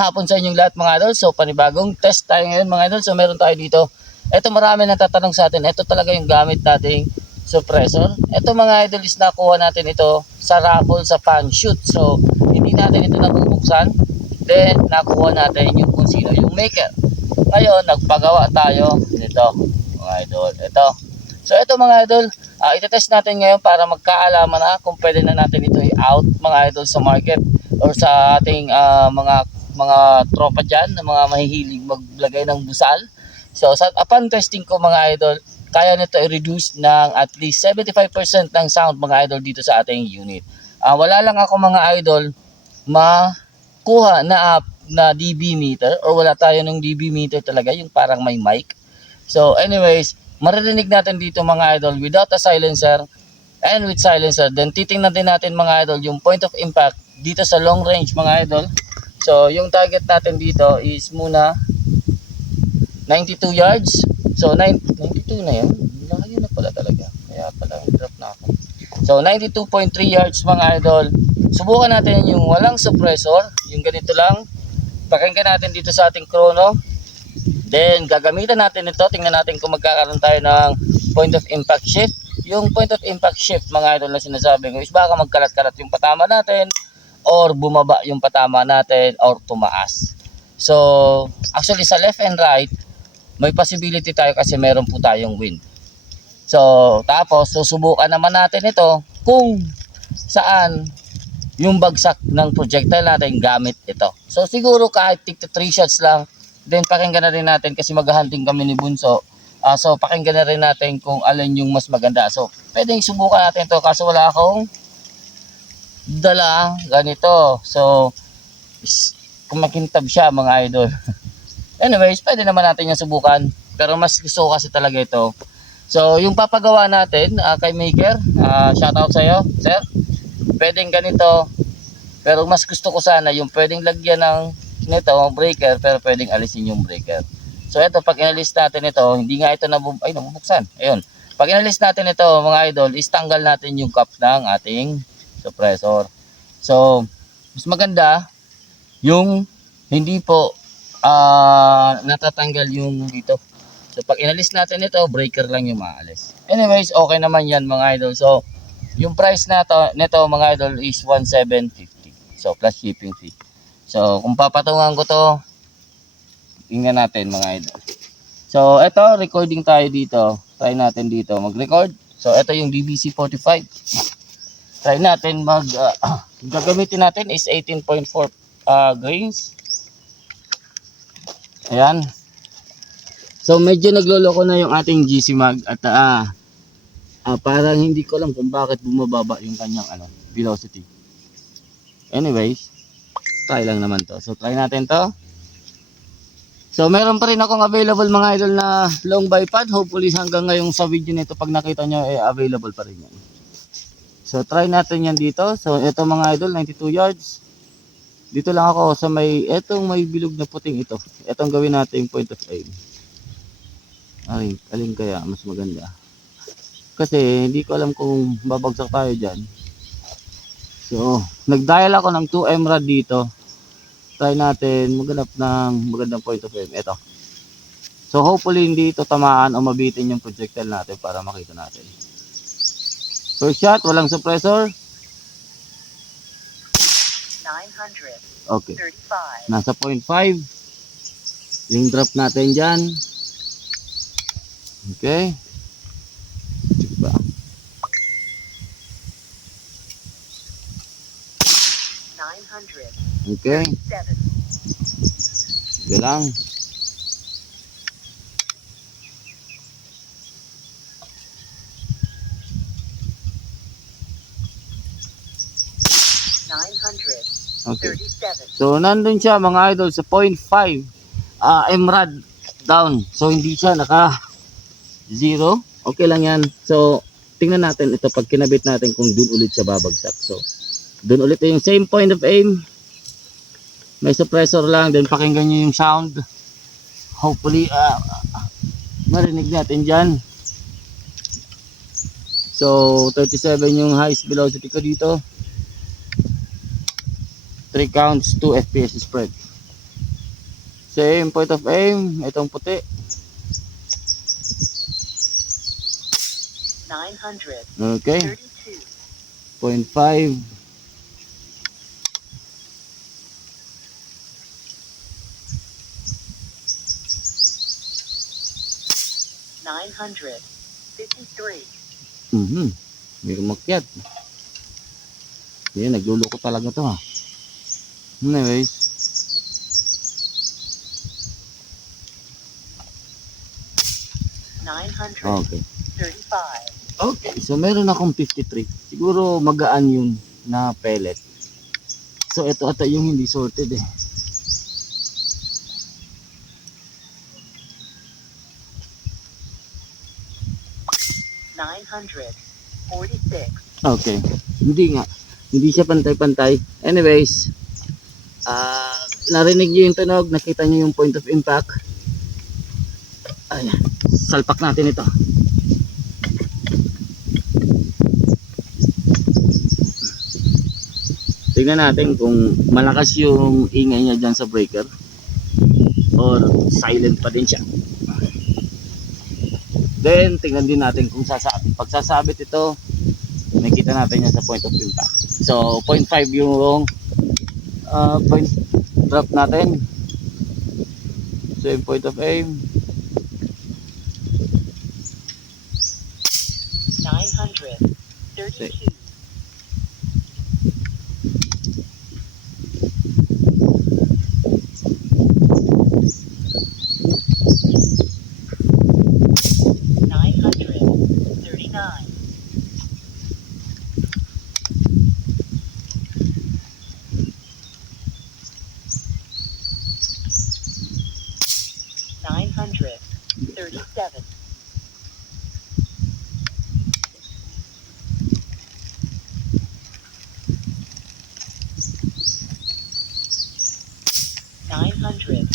hapon sa inyong lahat mga idol. So panibagong test tayo ngayon mga idol. So meron tayo dito. Ito marami natatanong sa atin. Ito talaga yung gamit nating suppressor. Ito mga idol is nakuha natin ito sa raffle sa fan shoot. So hindi natin ito nabubuksan. Then nakuha natin yung kung sino yung maker. Ngayon nagpagawa tayo nito mga idol. Ito. So ito mga idol, itetest natin ngayon para magkaalaman na kung pwede na natin ito i-out mga idol sa market or sa ating mga tropa dyan na mga mahihilig maglagay ng busal. So upon testing ko mga idol, kaya nito i-reduce ng at least 75% ng sound mga idol dito sa ating unit. Wala lang ako mga idol makuha na DB meter or wala tayo ng DB meter talaga yung parang may mic. So anyways, maririnig natin dito mga idol without a silencer and with silencer. Then titingnan din natin mga idol yung point of impact dito sa long range mga idol. So yung target natin dito is muna 92 yards. So 92 na yan. Layo na pala talaga. Kaya pala drop na ako. So 92.3 yards mga idol. Subukan natin yung walang suppressor. Yung ganito lang. Pakinggan natin dito sa ating chrono. Then gagamitan natin ito. Tingnan natin kung magkakaroon tayo ng point of impact shift. Yung point of impact shift mga idol na sinasabi ko is baka magkalat-kalat yung patama natin or bumaba yung patama natin or tumaas. So actually sa left and right may possibility tayo kasi meron po tayong wind. So tapos susubukan naman natin ito kung saan yung bagsak ng projectile natin gamit ito. So siguro kahit tig 3 shots lang. Then pakinggan na rin natin kasi maghahunting kami ni Bunso. So pakinggan na rin natin kung alin yung mas maganda. So pwedeng subukan natin ito kasi wala akong dala ganito. So kung makintab siya mga idol. Anyways, pwede naman natin yung subukan. Pero mas gusto ko kasi talaga ito. So yung papagawa natin kay Maker, shoutout sa iyo, sir. Pwedeng ganito. Pero mas gusto ko sana yung pwedeng lagyan ng nito breaker pero pwedeng alisin yung breaker. So ito pag inalis natin ito, hindi nga ito nabubuksan. Ayun. Pag inalis natin ito mga idol, istanggal natin yung cap ng ating suppressor. So mas maganda yung hindi po natatanggal yung dito. So pag inalis natin ito, breaker lang yung maalis. Anyways, okay naman yan mga idol. So yung price nito mga idol is 1,750. So plus shipping fee. So kung papatungan ko to, tingnan natin mga idol. So ito, recording tayo dito. Try natin dito mag-record. So ito yung DBC45. Try natin gagamitin natin is 18.4 grains. Ayan. So medyo nagloloko na yung ating GC Mag at parang hindi ko alam kung bakit bumababa yung kanyang velocity. Anyways, try lang naman to. So try natin to. So meron pa rin akong available mga idol na long bipod. Hopefully hanggang ngayong sa video nito pag nakita nyo available pa rin yan. So try natin yan dito. So ito mga idol 92 yards. Dito lang ako sa etong may bilog na puting ito. Etong gawin natin point of aim. Alin kaya mas maganda. Kasi hindi ko alam kung babagsak tayo dyan. So nag-dial ako ng 2M rod dito. Try natin maghanap ng magandang point of aim. Ito. So hopefully hindi ito tamaan o mabitin yung projectile natin para makita natin. First shot, walang suppressor. 900. Okay. 35. Nasa 0.5. Yung drop natin dyan. Okay. Check ba? 900. Okay. 7. Sige lang. Okay. 37. So nandun siya mga idol sa 0.5 MRAD down. So hindi siya naka 0. Okay lang yan. So tingnan natin ito pag kinabit natin kung dun ulit siya babagsak. So dun ulit yung same point of aim. May suppressor lang. Then pakinggan nyo yung sound. Hopefully marinig natin dyan. So 37 yung highest velocity ko dito. 3 counts, 2 FPS spread. Same point of aim. Itong puti. 932. Okay. 0.5. 953. May umakyat. Yan, nagluloko talaga to ha. Anyways. 935. Okay. Okay. So meron akong 53. Siguro magaan yun na pellet. So ito ata yung hindi sorted eh. $946. Okay. Hindi nga. Hindi siya pantay-pantay. Anyways. Narinig nyo yung tunog. Nakita nyo yung point of impact. Ayan. Salpak natin ito. Tingnan natin kung malakas yung ingay niya dyan sa breaker. Or silent pa din siya. Then, tingnan din natin kung sasabit. Pag sasabit ito, nakita natin yan sa point of impact. So, 0.5 yung point drop natin. Same point of aim. 932. $937. $935.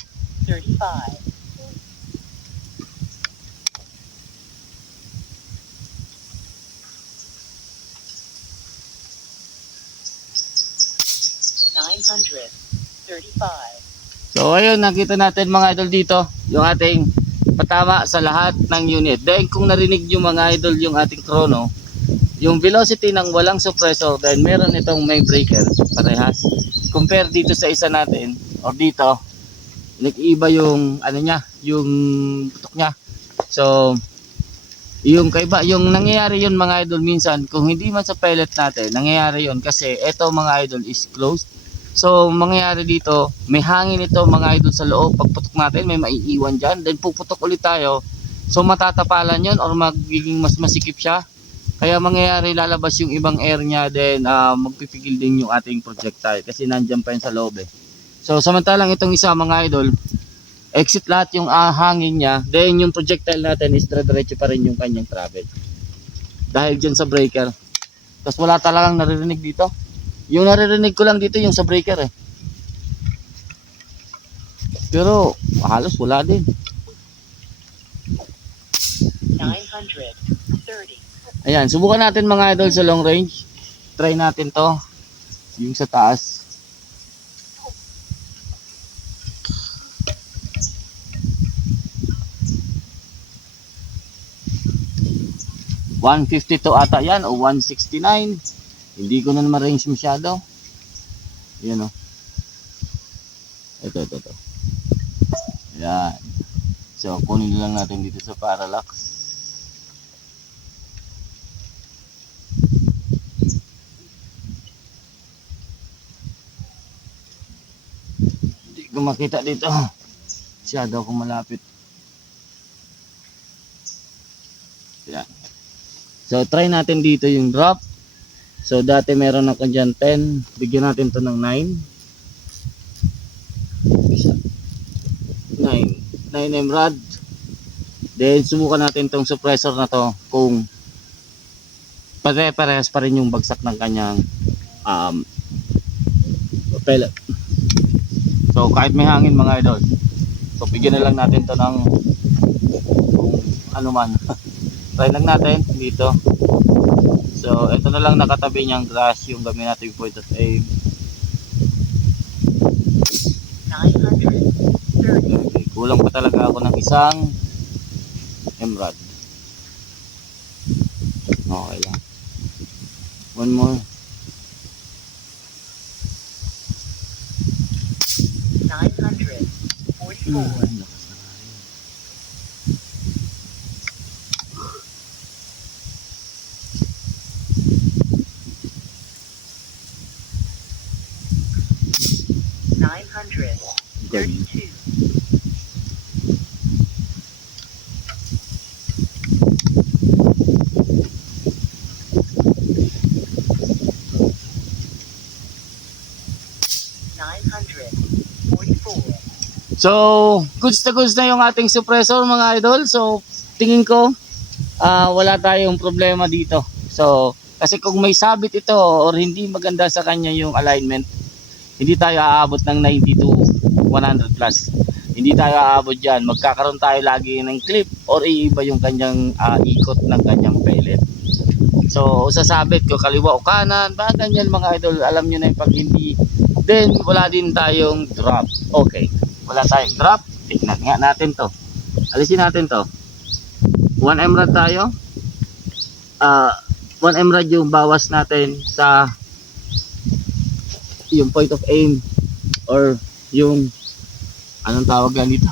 $935. So ayun, nakita natin mga idol dito yung ating patama sa lahat ng unit. Then kung narinig yung mga idol yung ating chrono, yung velocity ng walang suppressor, then meron itong may breaker parehas. Compare dito sa isa natin or dito, nag-iiba yung ano niya, yung putok niya. So yung kaiba, yung nangyayari yun mga idol minsan, kung hindi man sa pellet natin, nangyayari yun kasi ito mga idol is closed. So mangyayari dito, may hangin ito mga idol sa loob. Pagputok natin, may maiiwan dyan. Then puputok ulit tayo. So matatapalan yun or magiging mas masikip siya. Kaya mangyayari, lalabas yung ibang air niya. Then magpipigil din yung ating projectile kasi nandyan pa yun sa loob eh. So samantalang itong isa mga idol, exit lahat yung hangin niya. Then yung projectile natin is diretso pa rin yung kanyang travel. Dahil dyan sa breaker. Tapos wala talagang naririnig dito. Yung naririnig ko lang dito yung sa breaker eh. Pero halos wala din. 930. Ayan, subukan natin mga idol sa long range. Try natin to. Yung sa taas. $152 ata yan o 169. Hindi ko na ma-range masyado. Yan o. Ito. Ayan. So, kunin lang natin dito sa parallax. Hindi ko makita dito. Masyado akong malapit. Ayan. So, try natin dito yung drop. So dati meron ako dyan 10, bigyan natin to ng 9 emerald. Then subukan natin tong suppressor na to kung pare-parehas pa rin yung bagsak ng kanyang pellet. So kahit may hangin mga idol, so bigyan na lang natin to ng kung ano man. Try lang natin dito. So, ito na lang nakatabi niyang grass yung gamit natin point of aim. 930. Kulang pa talaga ako ng isang emerald. Okay lang. One more. 944. 932. So, goods na yung ating suppressor mga idol. So, tingin ko wala tayong problema dito. So, kasi kung may sabit ito or hindi maganda sa kanya yung alignment, hindi tayo aabot ng 90 to 100 plus. Hindi tayo aabot dyan. Magkakaroon tayo lagi ng clip or iiba yung kanyang ikot ng kanyang pellet. So, sasabit ko kaliwa o kanan, ba ganyan mga idol. Alam nyo na yung pag hindi, then wala din tayong drop. Okay, wala tayong drop. Tignan nga natin to. Alisin natin to. 1 emerald tayo. 1 emerald yung bawas natin sa yung point of aim or yung anong tawag lang dito,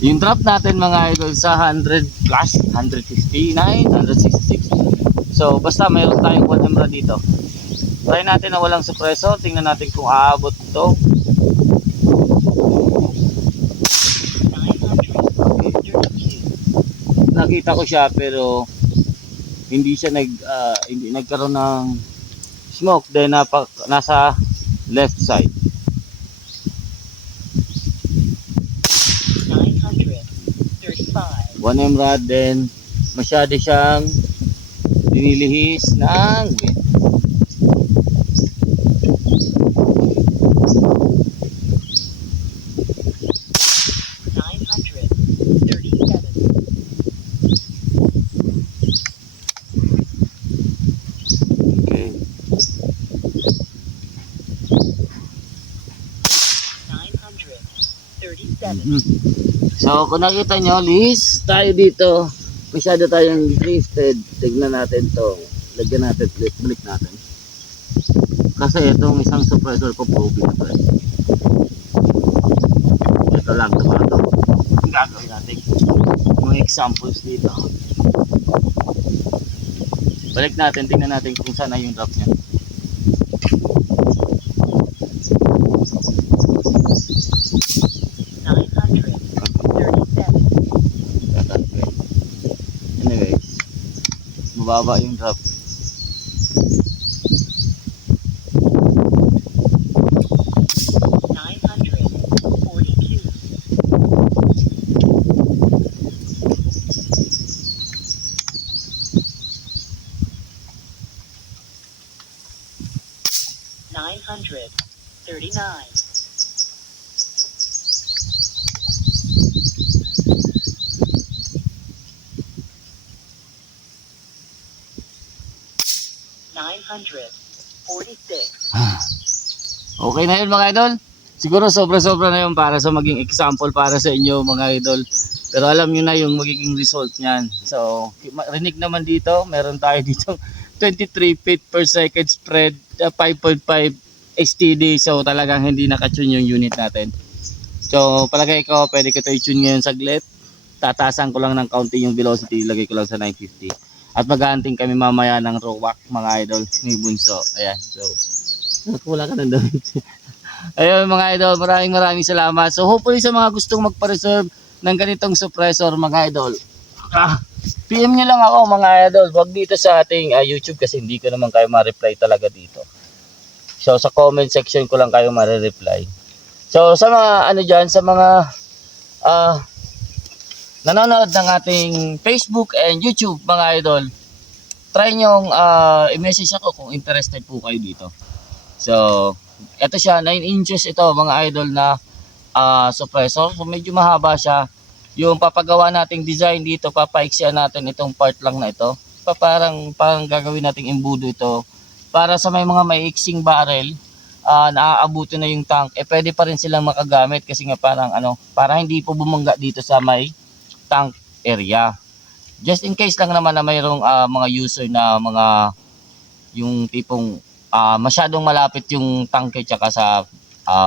yung drop natin mga idol sa 100 plus 159, 166. So basta mayroon tayong 1 emerald dito. Try natin na walang suppressor, tingnan natin kung aabot ito. Nakita ko siya pero hindi siya hindi nagkaroon ng smoke. Then nasa left side. 935. 1 emerald, then masyado siyang dinilihis ng wind. Okay. 937. So kung nakita nyo, lihis tayo dito. Masyado tayong drifted. Tignan natin to. Lagyan natin, balik natin. Kasi itong isang suppressor ko probe na to. Ito lang ito. Gagawin natin mga examples dito. Balik natin, tingnan natin kung saan na yung drop niya. Anyways, mababa yung drop. $939. $946. Okay na yun mga idol. Siguro sobra-sobra na yun para sa maging example para sa inyo mga idol. Pero alam nyo na yung magiging result niyan. So, rinig naman dito. Meron tayo dito 23 feet per second spread, 5.5 STD. So, talagang hindi nakatune yung unit natin. So, palagay ko, pwede ko ito i-tune ngayon saglit. Tatasan ko lang ng kaunti yung velocity. Ilagay ko lang sa 950. At mag-hunting kami mamaya ng rowak mga idol. May bunso. Ayan. So, wala ka ng damit. Ayun mga idol, maraming salamat. So hopefully sa mga gustong magpa-reserve ng ganitong suppressor mga idol, PM nyo lang ako mga idol. Wag dito sa ating YouTube kasi hindi ko naman kayo ma-reply talaga dito. So sa comment section ko lang kayo ma-reply. So sa mga ano dyan, sa mga nanonood ng ating Facebook and YouTube mga idol, try nyong i-message ako kung interested po kayo dito. So ito siya, 9 inches ito mga idol na suppressor. So medyo mahaba siya. Yung papagawa nating design dito, papaiksian natin itong part lang na ito. Parang gagawin nating embudo ito para sa may mga maiiksing barrel. naaabuti na yung tank, pwede pa rin silang makagamit kasi nga parang para hindi po bumangga dito sa may tank area. Just in case lang naman na mayroong mga user na yung tipong masyadong malapit yung tanke tsaka sa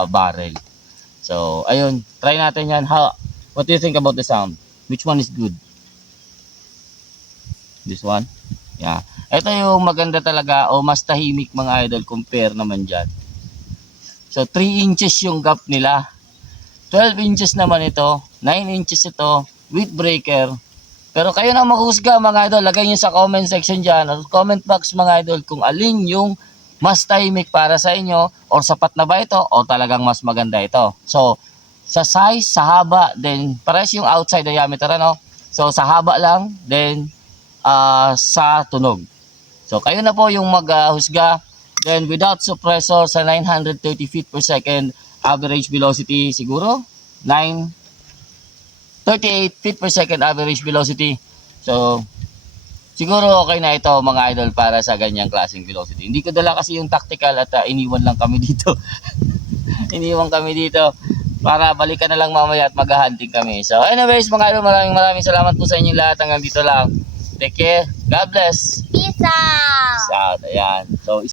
barrel. So, ayun, try natin yan. What do you think about the sound? Which one is good? This one? Yeah. Ito yung maganda talaga o mas tahimik mga idol compare naman dyan. So 3 inches yung gap nila. 12 inches naman ito. 9 inches ito with breaker. Pero kayo na maghusga mga idol. Lagay nyo sa comment section dyan o comment box mga idol kung alin yung mas tahimik para sa inyo or sapat na ba ito o talagang mas maganda ito. So sa size, sa haba, then pares yung outside diameter So sa haba lang, then sa tunog. So kayo na po yung maghusga. Then without suppressor sa 930 feet per second average velocity siguro 938 feet per second average velocity. So siguro okay na ito mga idol para sa ganyang klaseng velocity. Hindi ko dala kasi yung tactical at iniwan lang kami dito. Iniwan kami dito para balikan na lang mamaya at mag-hunting kami. So anyways mga idol, maraming salamat po sa inyong lahat. Hanggang dito lang. Take care. God bless. Peace out! Peace out. Ayan. So